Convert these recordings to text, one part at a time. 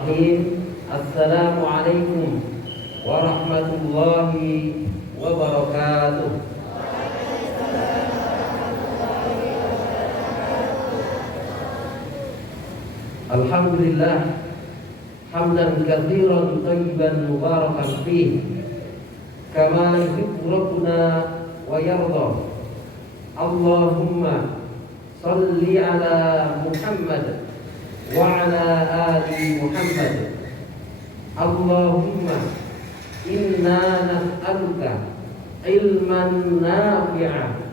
Assalamualaikum warahmatullahi wabarakatuh. Alhamdulillah hamdan katsiran thayyiban mubarakan fih kama yuhibbu rabbuna wa yarda. Allahumma shalli ala Muhammad wa ala ali Muhammad. Allahumma inna nas'aluka ilman nafi'a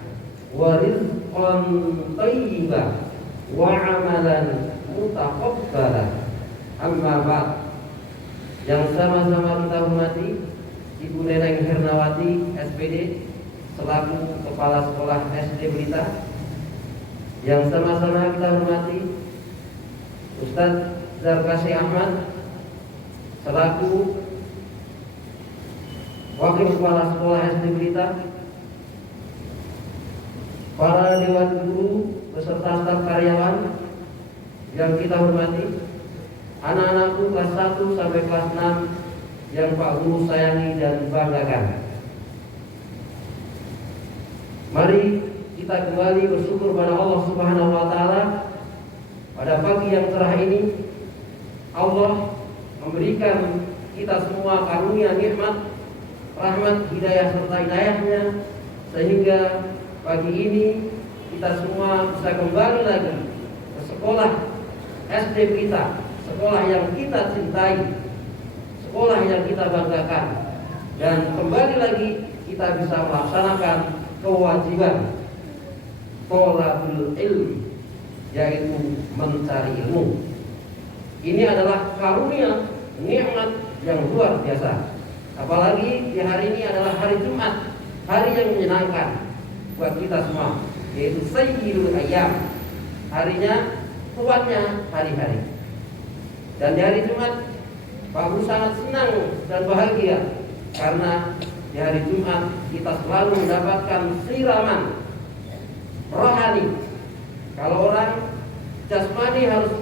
wa rizqan thayyiban wa amalan mutaqabbala. Amma ba'd. Yang sama-sama kita hormati Ibu Neneng Hernawati SPD selaku Kepala Sekolah SD Blita. Yang sama-sama kita hormati Ustadz Zarkasi Ahmad selaku Wakil Kepala Sekolah SD Blita, para dewan guru beserta staf karyawan yang kita hormati, anak-anakku kelas 1 sampai kelas 6 yang Pak Guru sayangi dan banggakan. Mari kita kembali bersyukur pada Allah Subhanahu wa taala. Pada pagi yang cerah ini Allah memberikan kita semua karunia nikmat, rahmat, hidayah serta hidayahnya, sehingga pagi ini kita semua bisa kembali lagi ke sekolah SD kita, sekolah yang kita cintai, sekolah yang kita banggakan, dan kembali lagi kita bisa melaksanakan kewajiban thalabul ilmi, yaitu mencari ilmu. Ini adalah karunia nikmat yang luar biasa. Apalagi di hari ini adalah hari Jumat, hari yang menyenangkan buat kita semua, yaitu Sayyidul Ayyam, harinya tuannya hari-hari. Dan di hari Jumat Pak Guru sangat senang dan bahagia karena di hari Jumat kita selalu mendapatkan siraman rohani. Kalau orang jasmani harus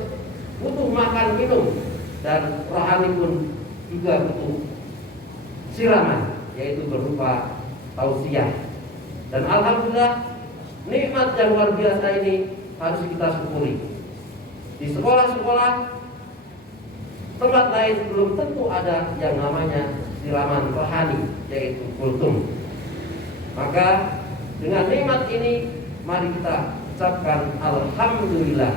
butuh makan minum, dan rohani pun juga butuh siraman, yaitu berupa tausiah. Dan alhamdulillah nikmat yang luar biasa ini harus kita syukuri. Di sekolah-sekolah tempat lain belum tentu ada yang namanya siraman rohani, yaitu kultum. Maka dengan nikmat ini mari kita ucapkan alhamdulillah.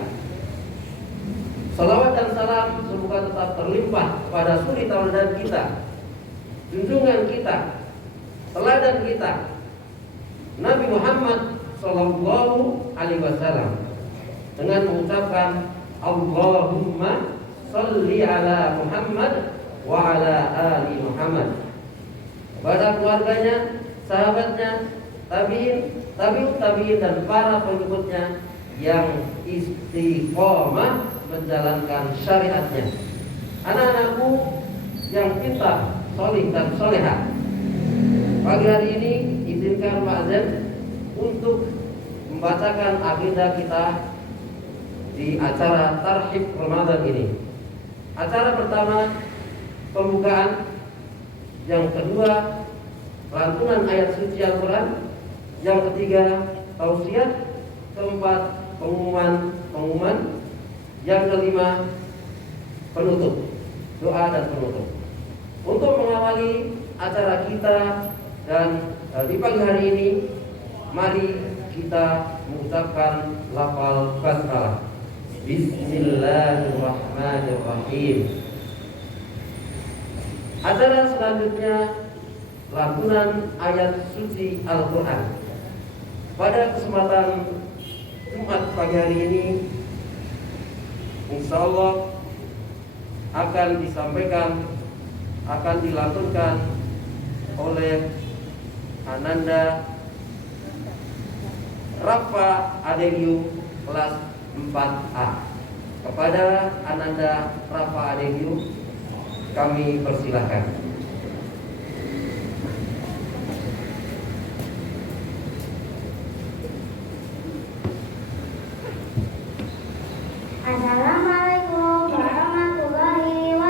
Salawat dan salam semoga tetap terlimpah kepada suri tauladan kita, junjungan kita, teladan kita, Nabi Muhammad sallallahu alaihi wasallam, dengan mengucapkan Allahumma shalli ala Muhammad wa ala ali Muhammad. Kepada keluarganya, sahabatnya, tabi'ut tabi'in dan para pengikutnya yang istiqomah menjalankan syariatnya. Anak-anakku yang pintar, solih dan soleha, pagi hari ini izinkan Pak Zen untuk membacakan agenda kita di acara Tarhib Ramadan ini. Acara pertama pembukaan, yang kedua lantunan ayat suci Al-Quran, yang ketiga tausiah, keempat pengumuman, yang kelima penutup, doa dan penutup. Untuk mengawali acara kita dan di pagi hari ini, mari kita mengucapkan lafal basmalah. Bismillahirrahmanirrahim. Acara selanjutnya lantunan ayat suci Al-Quran. Pada kesempatan Jumat pagi hari ini, insya Allah akan disampaikan, akan dilantunkan oleh Ananda Rafa Adegiu kelas 4A. Kepada Ananda Rafa Adegiu kami persilahkan. Assalamualaikum warahmatullahi wabarakatuh.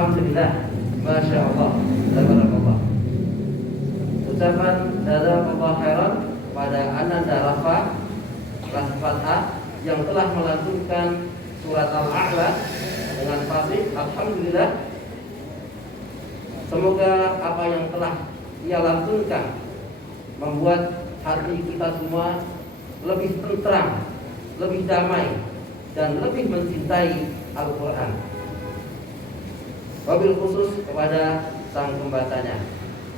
Alhamdulillah, Masya Allah, Tabarakallah. Ucapan jazakallah khairan pada Ananda Rafa kelas 4A yang telah melantunkan surat Al-A'la dengan fasih. Alhamdulillah. Semoga apa yang telah ia lantunkan membuat hati kita semua lebih tentram, lebih damai, dan lebih mencintai Al-Quran. Wabil khusus kepada sang pembacanya.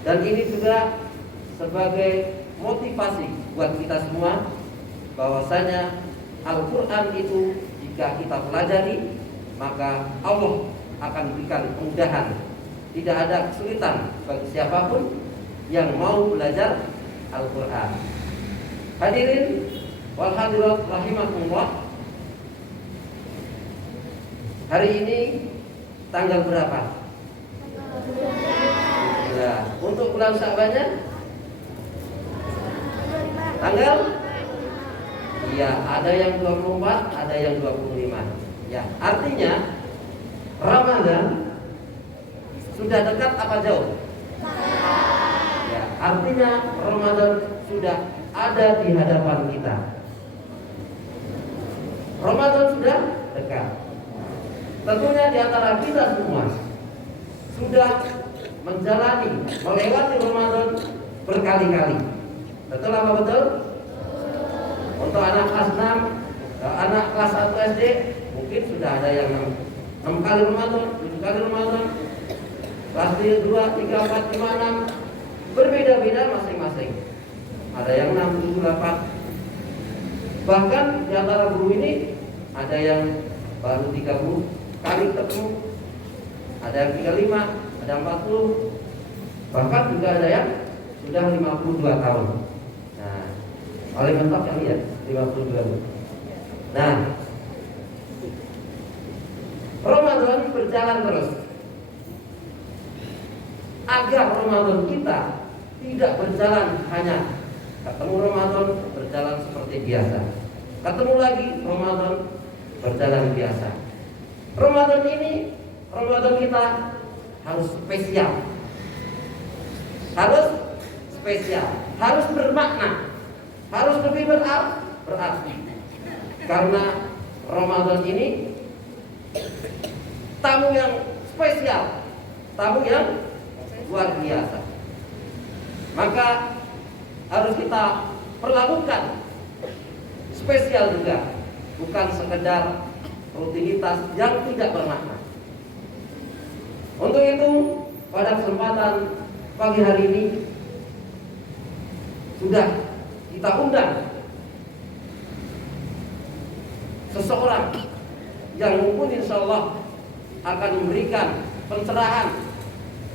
Dan ini juga sebagai motivasi buat kita semua bahwasanya Al-Quran itu jika kita pelajari maka Allah akan berikan kemudahan. Tidak ada kesulitan bagi siapapun yang mau belajar Al-Quran. Hadirin wal hadirat rahimakumullah. Hari ini tanggal berapa? Ya, untuk bulan Sya'bannya tanggal? Iya, ada yang 24, ada yang 25. Ya, artinya Ramadan sudah dekat apa jauh? Ya, artinya Ramadan sudah ada di hadapan kita. Ramadan sudah dekat. Tentunya di antara kita semua sudah menjalani, melewati Ramadan berkali-kali. Betul apa betul? Untuk anak kelas 6, anak kelas 1 SD mungkin sudah ada yang 6 kali Ramadan, 7 kali Ramadan. Kelas 2, 3, 4, 5, 6 berbeda-beda masing-masing. Ada yang 6, 7, 8. Bahkan di antara guru ini ada yang baru 30 kali ketemu, ada yang 35, ada 40, bahkan juga ada yang sudah 52 tahun. Nah, paling mentok yang ya 52. Nah, Ramadan berjalan terus. Agar Ramadan kita tidak berjalan hanya ketemu Ramadan berjalan seperti biasa, ketemu lagi Ramadan berjalan biasa. Ramadan ini, Ramadan kita harus spesial. Harus spesial, harus bermakna, harus lebih berarti, berarti. Karena Ramadan ini tamu yang spesial, tamu yang luar biasa. Maka harus kita perlakukan spesial juga, bukan sekedar rutinitas yang tidak bermakna. Untuk itu, pada kesempatan pagi hari ini sudah kita undang seseorang yang mungkin insya Allah akan memberikan pencerahan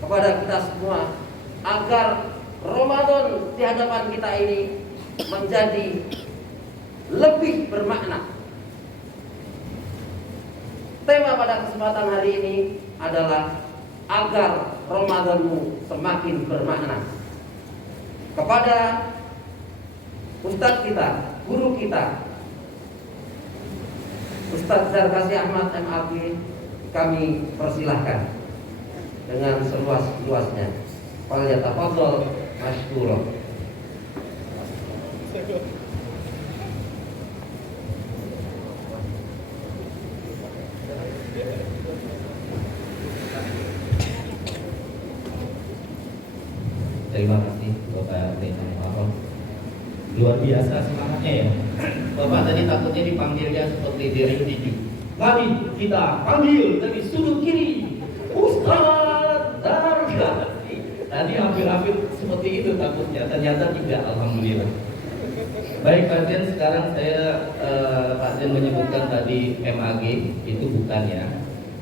kepada kita semua agar Ramadan di hadapan kita ini menjadi lebih bermakna. Tema pada kesempatan hari ini adalah agar Ramadanmu semakin bermakna. Kepada Ustadz kita, guru kita, Ustadz Zarkasi Ahmad MAG, kami persilahkan dengan seluas-luasnya. Falyatafadhal mashkura. Terima kasih Bapak Dekan Wahab. Luar biasa semangatnya ya. Bapak tadi takutnya dipanggilnya seperti diri tinju. Mari kita panggil dari sudut kiri Ustadz Zarkasi. Tadi hampir-hampir seperti itu takutnya, ternyata tidak, alhamdulillah. Baik Pak Den, sekarang saya Pak Den menyebutkan tadi MAG, itu bukan ya.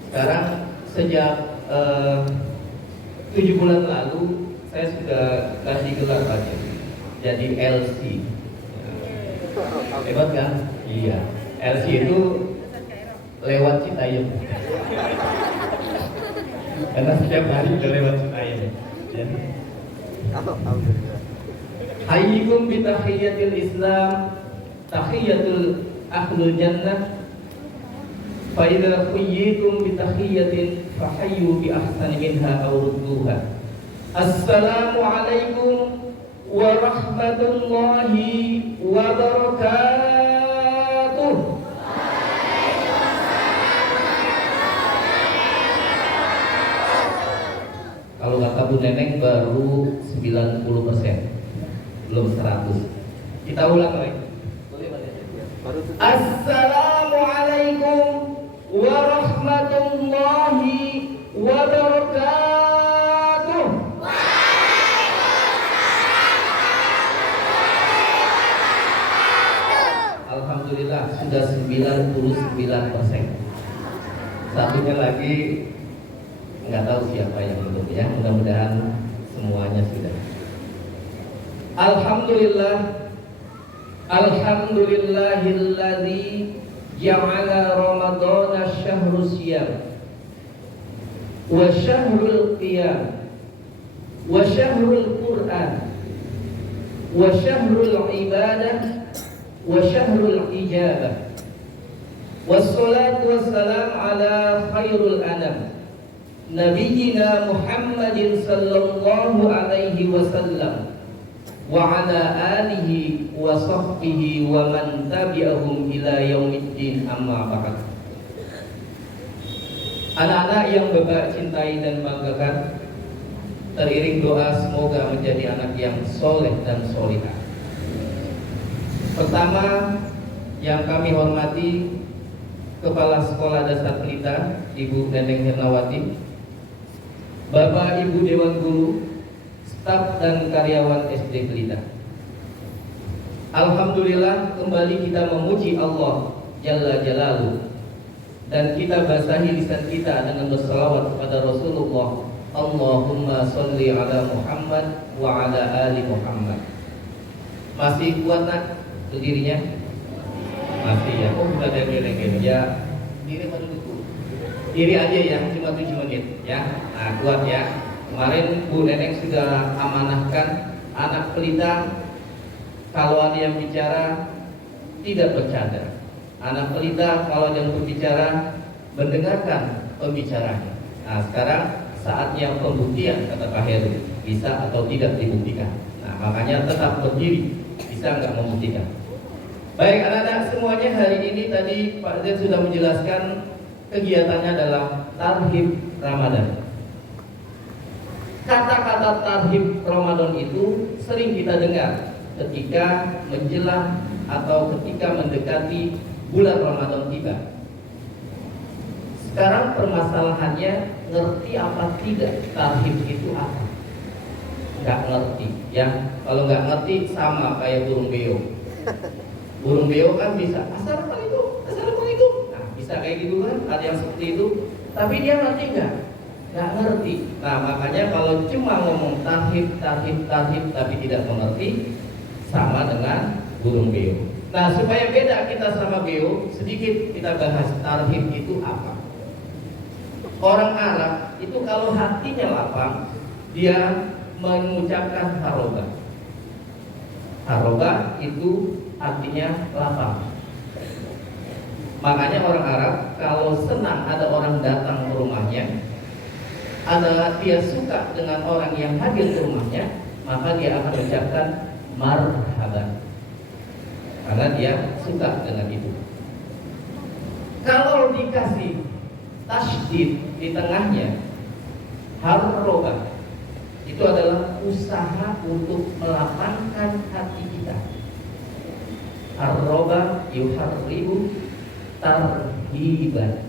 Sekarang sejak 7 bulan lalu saya sudah kasih gelar Pak Den, jadi LC. Hebat kan? Iya. LC itu lewat Citayam. Karena setiap hari udah lewat Citayam. Hayyikum bi tahiyyatil Islam, tahiyyatul ahlul jannah. Fa idza khuyyitum bi tahiyyatin fahayyu bi ahsani minha aw rudduha. Assalamu alaikum warahmatullahi wabarakatuh. Kalau kata Bu Neneng baru 90%, belum 100. Kita ulang lagi. Assalamualaikum warahmatullahi wabarakatuh. Alhamdulillah sudah 99%. Satunya lagi nggak tahu siapa yang belum ya. Mudah-mudahan semuanya sudah. Alhamdulillah. Alhamdulillahilladzi ja'ala Ramadhana syahrus siyam wa syahrul qiyam wa syahrul Qur'an wa syahrul ibadah wa syahrul ijabah. Wassalatu wassalam ala khairul anam Nabiyyina Muhammadin sallallahu alaihi wasallam wa ala alihi wa sahbihi wa man tabi'ahum ila yaumiddin, amma ba'd. Anak-anak yang Bapak cintai dan banggakan, teriring doa semoga menjadi anak yang soleh dan solihah. Pertama yang kami hormati Kepala Sekolah Dasar Pelita Ibu Neneng Hernawati, Bapak Ibu Dewan Guru, staf dan karyawan SD Pelita. Alhamdulillah kembali kita memuji Allah Jalla Jalaluhu dan kita basahi lisan kita dengan berselawat kepada Rasulullah. Allahumma sholli ala Muhammad wa ala ali Muhammad. Masih kuat nak berdirinya? Masih ya. Oh sudah ada geleng-geleng ya. Diri pada dulu. Diri aja ya, cuma 7 menit ya. Nah kuat ya. Kemarin Bu Neneng sudah amanahkan anak Pelita, kalau ada yang bicara tidak bercanda. Anak Pelita kalau ada yang berbicara mendengarkan pembicaranya. Nah sekarang saatnya pembuktian, kata Pak Heru, bisa atau tidak dibuktikan. Nah makanya tetap berdiri, bisa nggak membuktikan. Baik anak-anak semuanya, hari ini tadi Pak Z sudah menjelaskan kegiatannya dalam Tarhib Ramadan. Kata-kata Tarhib Ramadan itu sering kita dengar ketika menjelang atau ketika mendekati bulan Ramadan tiba. Sekarang permasalahannya, ngerti apa tidak Tarhib itu apa? Nggak ngerti ya. Kalau nggak ngerti sama kayak burung beo. Burung beo kan bisa assalamualaikum, assalamualaikum. Nah bisa kayak gitu kan, ada yang seperti itu. Tapi dia ngerti nggak ngerti. Nah makanya kalau cuma ngomong tarhib tapi tidak mengerti, sama dengan burung beo. Nah supaya beda kita sama beo, sedikit kita bahas tarhib itu apa. Orang Arab itu kalau hatinya lapang, dia mengucapkan haroba. Haroba itu artinya lapang. Makanya orang Arab kalau senang ada orang datang ke rumahnya, ada dia suka dengan orang yang hadir ke rumahnya, maka dia akan mengucapkan marhaban, karena dia suka dengan itu. Kalau dikasih tasydid di tengahnya, harroba, itu adalah usaha untuk melapangkan hati kita. Harroba yuharribu tarhiban.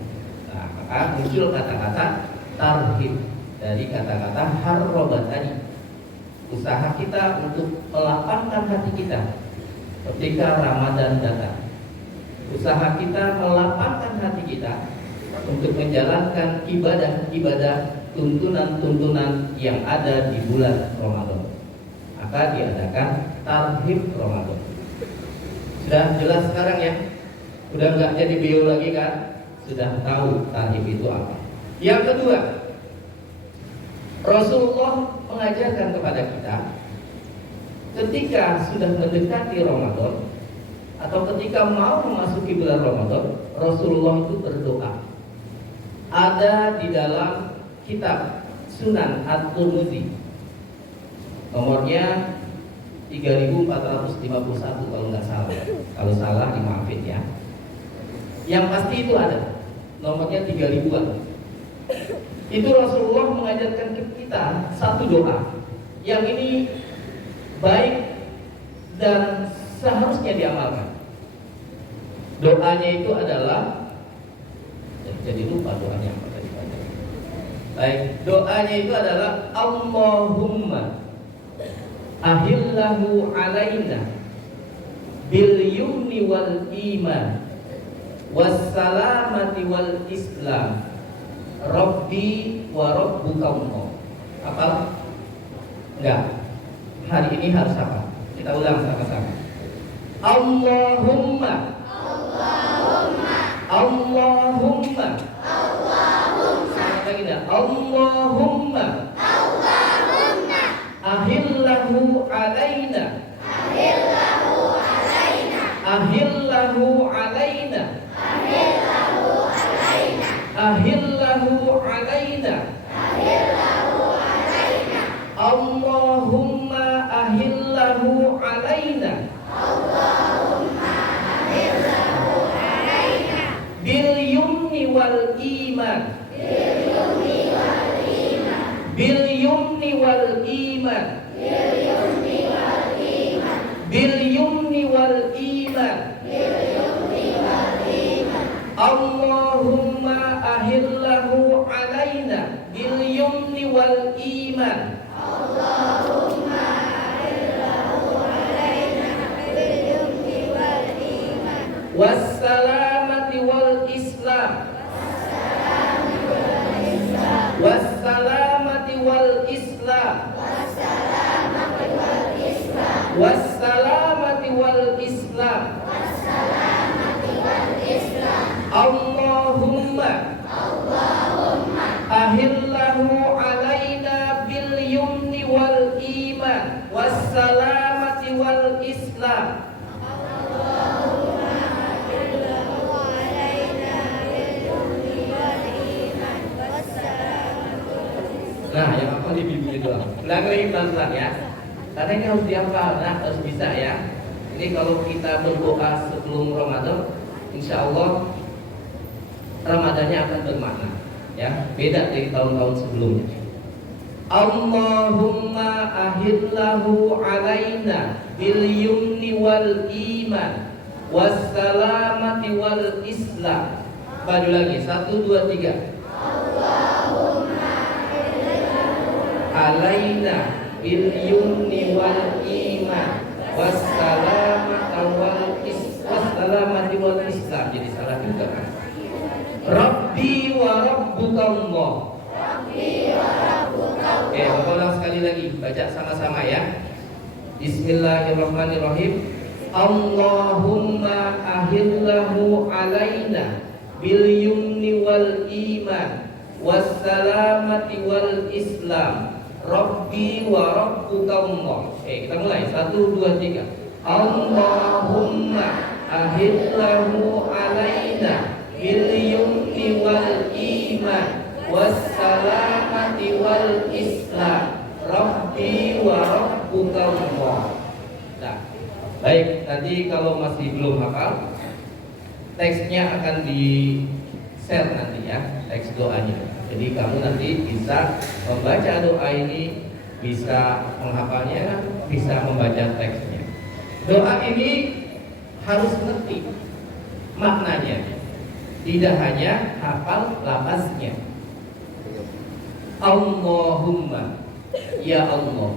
Nah, maka muncul kata-kata tarhib dari kata-kata harroba tadi. Usaha kita untuk melapangkan hati kita ketika Ramadan datang. Usaha kita melapangkan hati kita untuk menjalankan ibadah-ibadah, tuntunan-tuntunan yang ada di bulan Ramadan. Maka diadakan Tarhib Ramadan. Sudah jelas sekarang ya? Sudah nggak jadi bio lagi kan? Sudah tahu Tarhib itu apa. Yang kedua, Rasulullah mengajarkan kepada kita ketika sudah mendekati Ramadan atau ketika mau memasuki bulan Ramadan, Rasulullah itu berdoa. Ada di dalam kitab Sunan At-Tirmidzi, nomornya 3451 kalau nggak salah. Kalau salah dimaafin ya. Yang pasti itu ada, nomornya 3000-an. Itu Rasulullah mengajarkan ke kita satu doa yang ini baik dan seharusnya diamalkan. Doanya itu adalah, jadi lupa doanya apa tadi. Baik, doanya itu adalah Allahumma ahillahu alaina bil yumni wal iman wassalamati wal islam Rabbi wa rabbuka Allah. Apa? Enggak. Hari ini harus apa? Kita ulang sama-sama. Allahumma Allahumma lagi dah. Allahumma ahillahu alaina ahillahu alaina Allahumma ahillahu alaina bil yumni wal iman bil yumni wal iman bil yumni wal iman Allahumma ahillahu alaina bil yumni wal iman wassalamati wal islam wassalamati wal islam wassalamati wal islam Allahumma ahillahu alaina bil yumni wal iman wassalamati wal islam Nah, yang apa di bimbing doang. Ulang lagi pelan-pelan ya. Karena ini harus dihafal, nah harus bisa ya. Ini kalau kita berdoa sebelum Ramadan, insya Allah Ramadannya akan bermakna, ya, beda dari tahun-tahun sebelumnya. Allahumma ahillahu alaina bil yumni wal iman wassalamati wal islam. Maju lagi, 1, 2, 3. Allahumma ahillahu alaina bil yumni wal iman wassalamati wal islam. Jadi salah juga kan? Rabbi wa rabbukallah. Oke, Bapak ulang sekali lagi, baca sama-sama ya. Bismillahirrahmanirrahim. Allahumma ahillahu alaina bil yumni wal iman wassalamati wal islam. Rabbi wa rabbukallah. Oke, kita mulai. 1, 2, 3. Allahumma ahillahu alaina bil yumni wal iman wassalamati wal islam. Rabbi wa rabbukallah. Nah, baik, nanti kalau masih belum hafal, teksnya akan di share nanti ya, teks doanya. Jadi kamu nanti bisa membaca doa ini, bisa menghafalnya, bisa membaca teksnya. Doa ini harus ngerti maknanya, tidak hanya hafal lafaznya. Allahumma, ya Allah.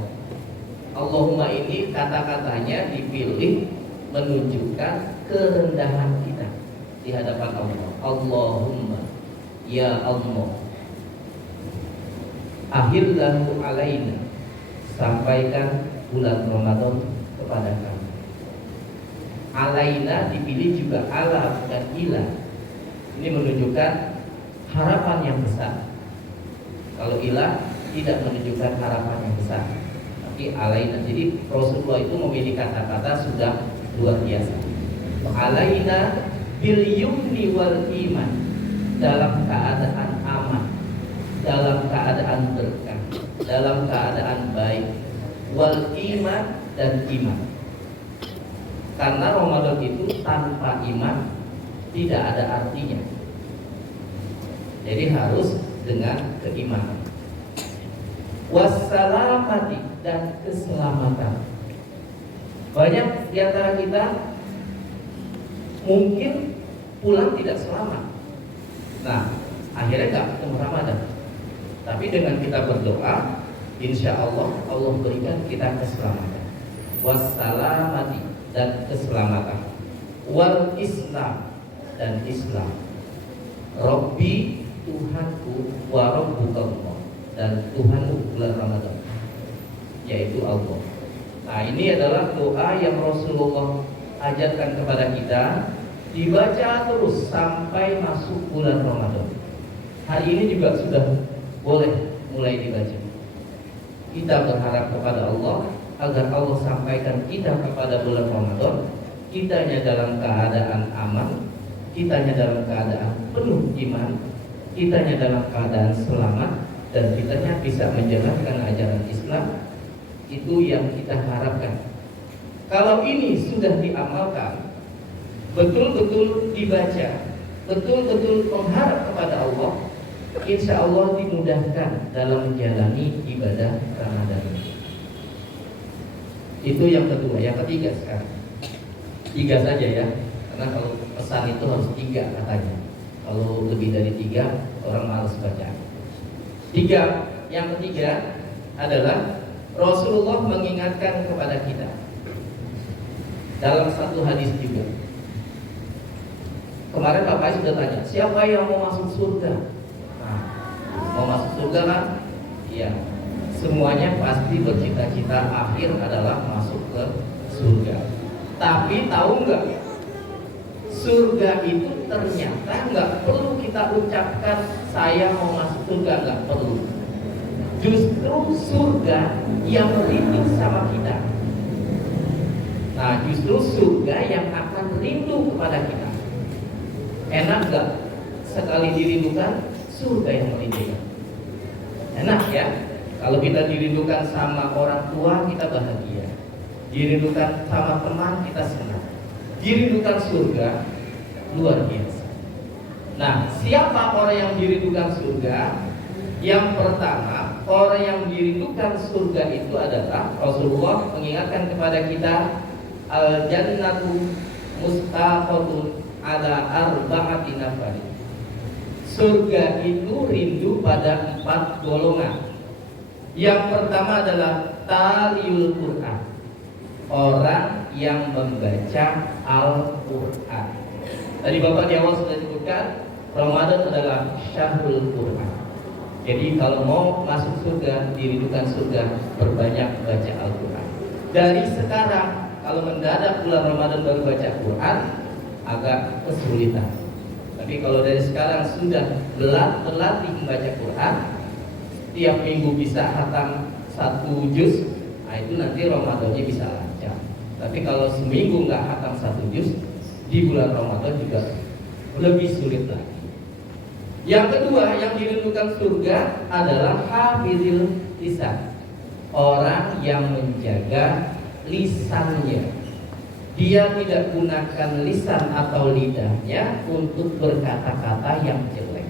Allahumma ini kata-katanya dipilih menunjukkan kerendahan kita di hadapan Allah. Allahumma, ya Allah. Ahillahu alaina, sampaikan bulan Ramadan kepada kami. Alaina dipilih juga ala dan ila. Ini menunjukkan harapan yang besar. Kalau ilah tidak menunjukkan harapan yang besar, tapi alaina. Jadi Rasulullah itu memilih kata-kata sudah luar biasa. Alaina bil yumni wal iman, dalam keadaan aman, dalam keadaan berkah, dalam keadaan baik, wal iman dan iman. Karena Ramadan itu tanpa iman tidak ada artinya. Jadi harus dengan keimanan. Wassalamati, dan keselamatan. Banyak di antara kita mungkin pulang tidak selamat. Nah, akhirnya nggak ketemu Ramadan. Tapi dengan kita berdoa, insya Allah Allah berikan kita keselamatan. Wassalamati, dan keselamatan. Wal Islam, dan Islam. Rabbi, Tuhanku, wa rabbukallah, dan Tuhanmu bulan Ramadan, yaitu Allah. Nah, ini adalah doa yang Rasulullah ajarkan kepada kita, dibaca terus sampai masuk bulan Ramadan. Hari ini juga sudah boleh mulai dibaca. Kita berharap kepada Allah agar Allah sampaikan kita kepada bulan Ramadan, kitanya dalam keadaan aman, kitanya dalam keadaan penuh iman, kitanya dalam keadaan selamat, dan kitanya bisa menjalankan ajaran Islam. Itu yang kita harapkan. Kalau ini sudah diamalkan, betul-betul dibaca, betul-betul mengharap kepada Allah, insya Allah dimudahkan dalam menjalani ibadah Ramadan. Itu yang kedua. Yang ketiga sekarang, 3 saja ya, karena kalau pesan itu harus 3 katanya. Kalau lebih dari 3 orang malas baca. 3, yang ketiga adalah Rasulullah mengingatkan kepada kita dalam satu hadis juga. Kemarin Bapak sudah tanya, siapa yang mau masuk surga? Nah, mau masuk surga kan? Iya. Semuanya pasti bercita-cita akhir adalah masuk ke surga. Tapi tahu nggak? Surga itu ternyata nggak perlu kita ucapkan saya mau masuk surga, nggak perlu. Justru surga yang rindu sama kita. Nah, justru surga yang akan rindu kepada kita. Enak nggak sekali dirindukan surga yang merindukan? Enak ya. Kalau kita dirindukan sama orang tua, kita bahagia. dirindukan sama teman kita senang, dirindukan surga luar biasa. Nah, siapa orang yang dirindukan surga? Yang pertama, orang yang dirindukan surga itu adalah Rasulullah mengingatkan kepada kita, al-jannatu mustaqatun ala arba'ati nafari. Surga itu rindu pada 4 golongan. Yang pertama adalah taliul Quran, orang yang membaca Al-Quran. Tadi Bapak di awal sudah sebutkan, Ramadan adalah syahrul Quran. Jadi kalau mau masuk surga, dirindukan surga, perbanyak baca Al-Quran. Dari sekarang, kalau mendadak bulan Ramadan baru baca Quran, agak kesulitan. Tapi kalau dari sekarang sudah berlatih membaca Quran, tiap minggu bisa khatam 1 juz, nah itu nanti Ramadannya bisa lancar. Tapi kalau seminggu nggak khatam 1 juz, di bulan Ramadan juga lebih sulit lagi. Yang kedua yang dirindukan surga adalah hafizil lisan, orang yang menjaga lisannya. Dia tidak gunakan lisan atau lidahnya untuk berkata-kata yang jelek,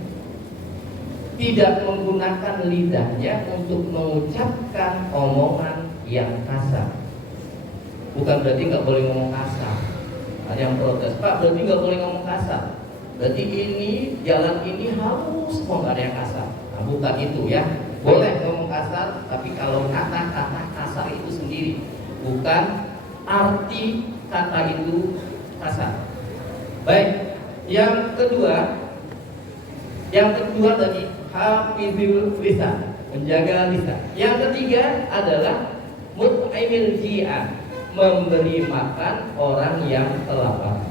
tidak menggunakan lidahnya untuk mengucapkan omongan yang kasar. Bukan berarti nggak boleh ngomong kasar. Ada yang protes, Pak, berarti nggak boleh ngomong kasar. Berarti ini jalan ini harus mau nggak ada yang kasar. Nah, bukan itu ya. Boleh ngomong kasar, tapi kalau kata-kata kasar itu sendiri, bukan arti kata itu kasar. Baik, yang kedua tadi hafizul lisan, menjaga lisan. Yang ketiga adalah mut'imil ji'an, memberi makan orang yang kelaparan.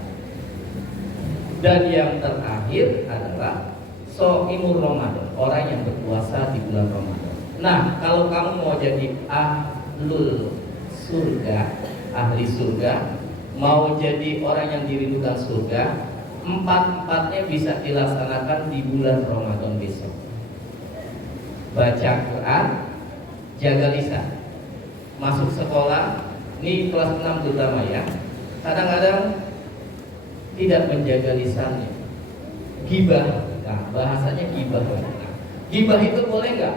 Dan yang terakhir adalah shaimur Ramadan, orang yang berpuasa di bulan Ramadan. Nah, kalau kamu mau jadi ahlul surga, ahli surga, mau jadi orang yang dirindukan surga, 4-4-nya bisa dilaksanakan di bulan Ramadan besok. Baca Quran, jaga lisan. Masuk sekolah, ini kelas 6 terutama ya, kadang-kadang tidak menjaga lisannya. Gibah, nah, bahasanya gibah. Gibah itu boleh nggak?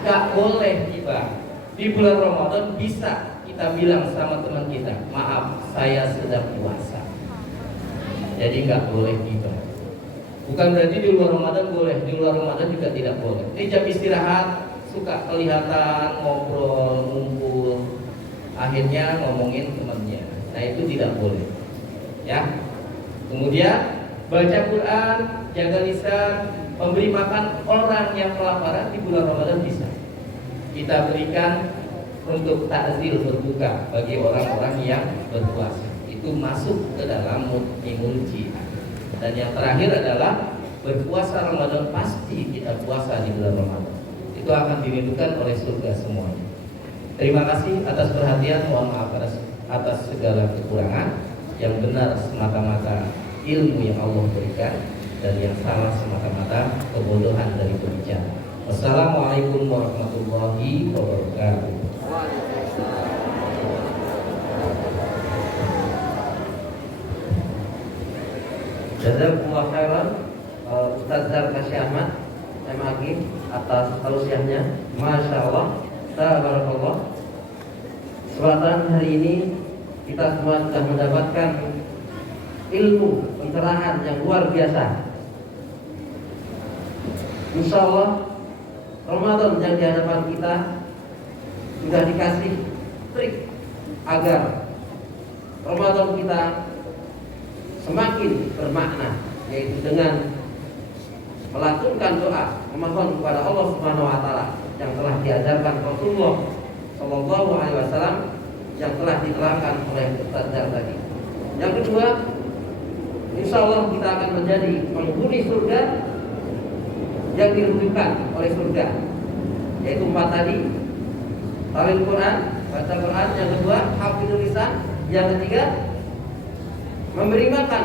Nggak boleh gibah. Di bulan Ramadan bisa kita bilang sama teman kita, maaf, saya sedang puasa. Jadi nggak boleh gibah. Bukan berarti di luar Ramadan boleh, di luar Ramadan juga tidak boleh. Ini jam istirahat suka kelihatan ngobrol, ngumpul, akhirnya ngomongin temannya. Nah itu tidak boleh. Ya. Kemudian baca Quran, jaga lisan, memberi makan orang yang kelaparan di bulan Ramadan bisa. Kita berikan untuk takzil berbuka bagi orang-orang yang berpuasa. Itu masuk ke dalam mut'imul ji'an. Dan yang terakhir adalah berpuasa Ramadan, pasti kita puasa di bulan Ramadan. Itu akan dirindukan oleh surga semuanya. Terima kasih atas perhatian, mohon maaf atas segala kekurangan. Yang benar semata-mata ilmu yang Allah berikan, dan yang salah semata-mata kebodohan dari pembicara. Wassalamualaikum warahmatullahi wabarakatuh. Jazakumullah khairan Ustaz Zarkasy Ahmad MAG atas tausiahnya. Masya Allah, tabarakallah. Kesempatan hari ini kita semua sudah mendapatkan ilmu pencerahan yang luar biasa. Insya Allah Ramadan yang di hadapan kita sudah dikasih trik agar Ramadan kita semakin bermakna, yaitu dengan melantunkan doa memohon kepada Allah Subhanahu wa taala yang telah diajarkan Rasulullah sallallahu alaihi wasallam, yang telah diterangkan oleh Ustaz tadi. Yang kedua, insya Allah kita akan menjadi penghuni surga yang dirindukan oleh surga, yaitu 4 tadi: talil Quran, baca Quran. Yang kedua, hafizul lisan. Yang ketiga, memberi makan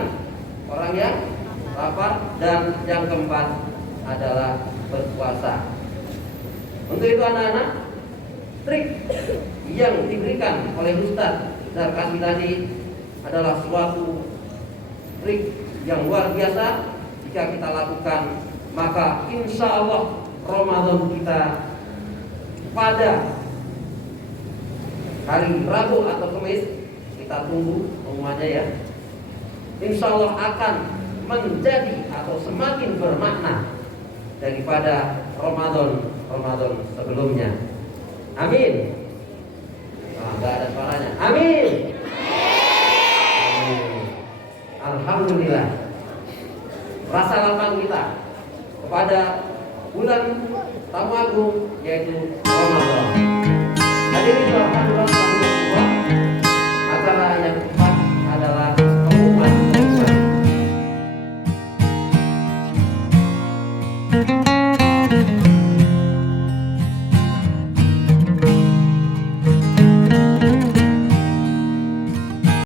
orang yang lapar. Dan yang keempat adalah berpuasa. Untuk itu anak-anak, trik yang diberikan oleh Ustadz Zarkasi tadi adalah suatu trik yang luar biasa. Jika kita lakukan, maka insya Allah Ramadan kita pada hari Rabu atau Kamis, kita tunggu pengumumannya ya, insya Allah akan menjadi atau semakin bermakna daripada Ramadan sebelumnya. Amin. Nggak ada suaranya. Amin. Alhamdulillah. Rasa lapang kita kepada bulan tamu agung yaitu Ramadan. Hadirin Allah, acara